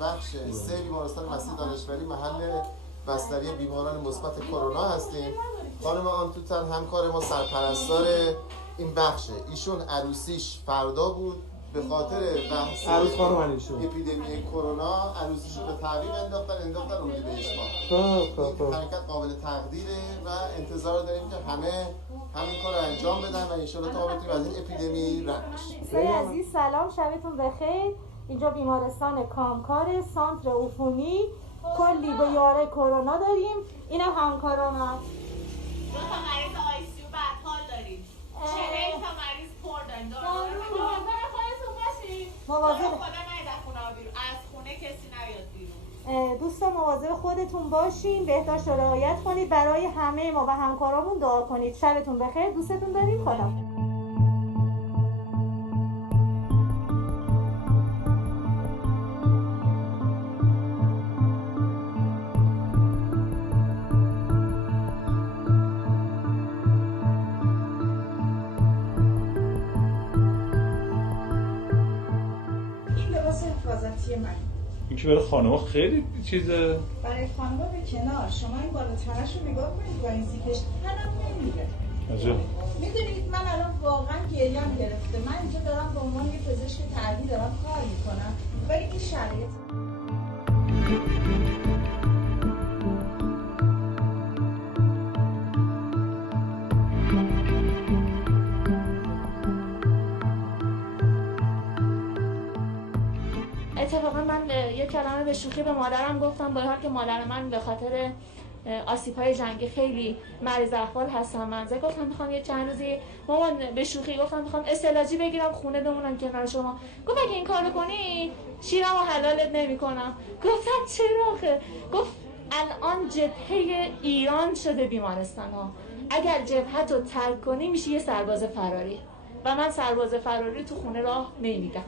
بخش 3 بیمارستان مسیح دانشوری محل بستری بیماران مثبت کرونا هستیم. خانم آنتوتن همکار ما سرپرستار این بخشه. ایشون عروسیش فردا بود، به خاطر بحث اپیدمی کرونا عروسیشو به تعویق انداختن اردیبهشت. حرکت قابل تقدیره و انتظار داریم که همه همین کار رو انجام بدن و ان شاءالله تا بتونیم از این اپیدمی رد بشیم. دوستای عزیز سلام، شبتون بخیر. اینجا بیمارستان کامکار سانتر عفونی، کلی به یاره کرونا داریم. اینم همکاران هست. 2 تا مریض آی سی یو بدحال داریم. 40 تا مریض پر داریم. مواظب خودتون باشید. خدا نیاد خونه بیرون. از خونه کسی نیاد بیرون. دوستان مواظب خودتون باشین، بهداشت رو رعایت کنید، برای همه ما و همکارامون دعا کنید. شبتون بخیر، دوستتون داریم. خدا. این که برای خانم‌ها خیلی چیزه. برای خانم‌ها به کنار، شما این بالاترش رو نگاه کنید با این زیکش تنم نمیره. عجب. میدونید من الان واقعا گریم گرفته. من اینجا دارم به عنوان یه پزشک طبیعی دارم کار میکنم، ولی این شرایط اتفاقا من یک کلمه به شوخی به مادرم گفتم، با این حال که مادر من به خاطر آسیب‌های جنگی خیلی مریض احوال هستم. منزل گفتم میخوام یه چند روزی، مامان به شوخی گفتم میخوام استعلاجی بگیرم خونه بمونم کنار شما. گفت اگه این کارو کنی شیرمو حلالت نمی‌کنم. گفتم چرا آخه؟ گفت الان جبهه ایران شده بیمارستان ها، اگر جبهتو ترک کنی میشه یه سرباز فراری و من سرباز فراری تو خونه راه نمیدم.